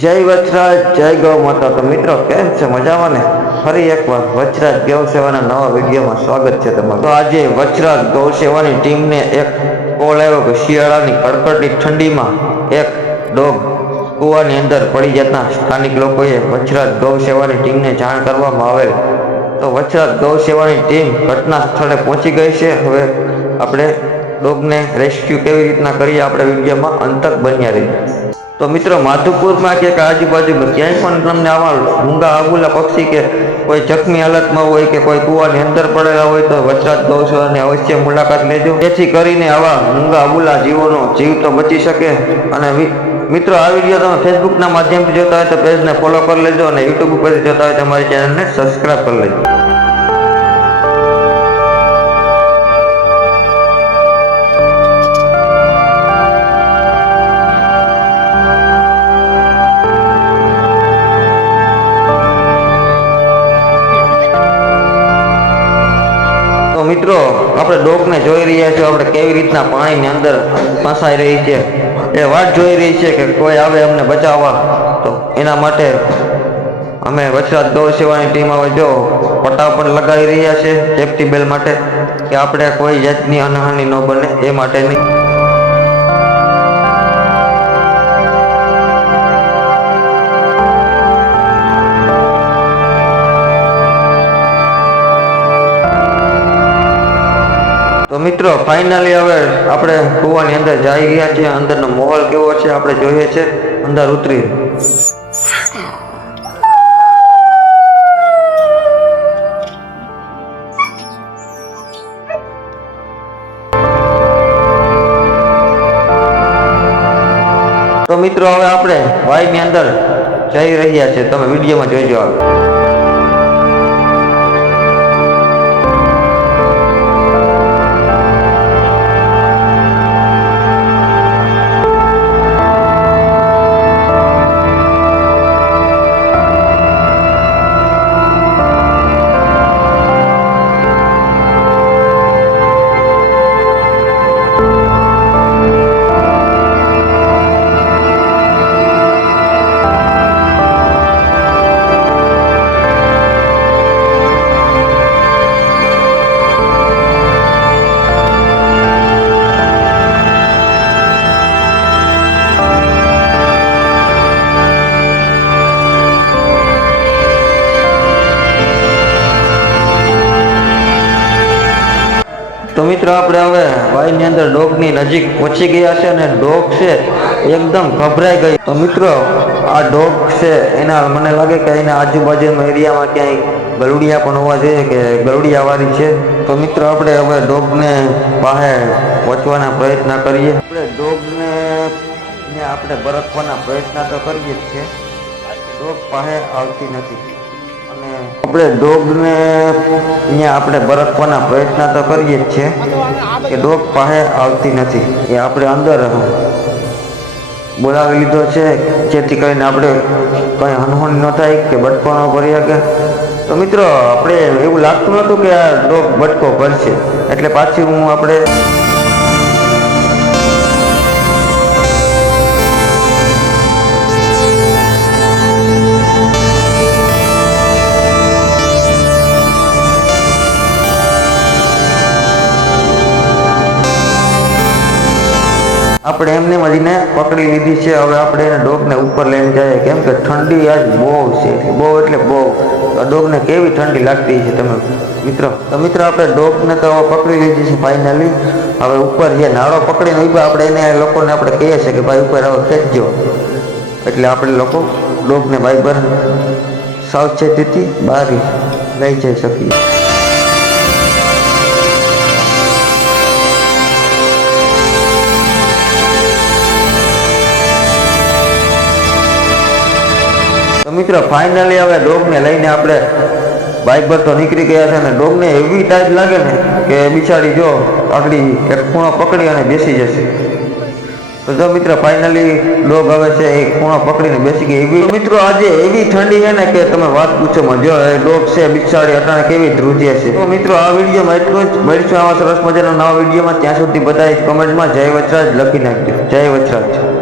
જય વચરાજ, જય ગૌ માતા. તો મિત્રો કેમ છે? મજામાં ને? ફરી એકવાર વચરાજ ગૌ સેવાના નવા વિડીયોમાં સ્વાગત છે તમારું. તો આજે વચરાજ ગૌ સેવાની ટીમને એક કોલ આવ્યો કે શિયાળાની કડકડતી ઠંડીમાં એક ડોગ કૂવાની અંદર પડી જતા સ્થાનિક લોકોએ વચરાજ ગૌ સેવાની ટીમને જાણ કરવામાં આવેલ. તો વચરાજ ગૌ સેવાની ટીમ ઘટના સ્થળે પહોંચી ગઈ છે. હવે આપણે ડોગને રેસ્ક્યુ કેવી રીતના કરીએ આપણે વિડીયોમાં અંતક બન્યા રહીએ. તો મિત્રો માધુપુરમાં કે આજુબાજુમાં ક્યાંય પણ તમને આવા મૂંગા આબુલા પક્ષી કે કોઈ જખમી હાલતમાં હોય કે કોઈ કૂવાની અંદર પડેલા હોય તો વચરાજ ગૌશાળાની અવશ્ય મુલાકાત લેજો, જેથી કરીને આવા મૂંગા આબુલા જીવોનો જીવ તો બચી શકે. અને મિત્રો આ વિડીયો તમે ફેસબુકના માધ્યમથી જોતા હોય તો પેજને ફોલો કરી લેજો અને યુટ્યુબ ઉપરથી જોતા હોય તો અમારી ચેનલને સબસ્ક્રાઈબ કરી લેજો. તો મિત્રો આપણે ડોગને જોઈ રહ્યા છીએ, આપણે કેવી રીતના પાણીની અંદર ફસાઈ રહી છે. એ વાત જોઈ રહી છે કે કોઈ આવે અમને બચાવવા. તો એના માટે અમે વચરાજ ગૌ સેવાની ટીમ હવે જો પટ્ટા પણ લગાવી રહ્યા છે સેફ્ટી બેલ માટે, કે આપણે કોઈ જાતની અનહાનિ ન બને એ માટેની. તો મિત્રો ફાઇનલી હવે આપણે કૂવાની અંદર જઈ રહ્યા છીએ. અંદરનો માહોલ કેવો છે આપણે જોઈએ છે અંદર ઉતરી. તો મિત્રો હવે આપણે વાયની અંદર જઈ રહ્યા છીએ, તમે વિડીયોમાં જોઈજો. આવે તો મિત્રો આપણે હવે વાયની અંદર ડોગની નજીક પહોંચી ગયા છે અને ડોગ છે એકદમ ગભરાઈ ગઈ. તો મિત્રો આ ડોગ છે એના મને લાગે કે એના આજુબાજુના એરિયામાં ક્યાંય ગલુડિયા પણ હોવા જોઈએ, કે ગલુડિયાવાળી છે. તો મિત્રો આપણે હવે ડોગને બહાર પહોંચવાના પ્રયત્ન કરીએ. આપણે ડોગને આપણે બરકવાના પ્રયત્ન તો કરીએ જ છે, ડોગ બહાર આવતી નથી. અને આપણે ડોગને અહીંયા આપણે બરકવાના પ્રયત્ન તો કરીએ જ છે કે ડોગ પાસે આવતી નથી. એ આપણે અંદર બોલાવી લીધો છે જેથી કરીને આપણે કંઈ અનહોની ન થાય કે બટકો ન ભરી શકે. તો મિત્રો આપણે એવું લાગતું નહોતું કે આ ડોગ બટકો ભરશે, એટલે પાછી હું આપણે એમને મળીને પકડી લીધી છે. હવે આપણે એને ડોગને ઉપર લઈને જઈએ, કેમ કે ઠંડી આજ બહુ છે, બહુ એટલે બહુ. ડોગને કેવી ઠંડી લાગતી છે તમે મિત્રો. તો મિત્રો આપણે ડોગને તો પકડી લીધી છે ફાઇનલી. હવે ઉપર જે નાળો પકડીને ઉભા આપણે એને લોકોને આપણે કહીએ છીએ કે ભાઈ ઉપર હવે ખેંચજો, એટલે આપણે લોકો ડોગને બરાબર સાવચેતીથી બહાર લઈ જઈ શકીએ. મિત્રો ફાઇનલી હવે ડોગને લઈને આપણે બાઇક પર તો નીકળી ગયા છે અને ડોગને એવી ટાઈટ લાગે ને કે બિચારી જો આગળ એક ખૂણો પકડી અને બેસી જશે. તો જો મિત્રો ફાઇનલી ડોગ હવે છે એ ખૂણો પકડીને બેસી ગઈ. એવી મિત્રો આજે એવી ઠંડી છે ને કે તમે વાત પૂછો માં. જો એ ડોગ છે બિચારી અટાણે કેવી ધ્રુજે છે. તો મિત્રો આ વિડીયોમાં એટલું જ. મળીશું આવા સરસ મજાના નવા વિડીયોમાં. ત્યાં સુધી બધા કમેન્ટમાં જય વચરાજ લખી નાખજો. જય વચરાજ.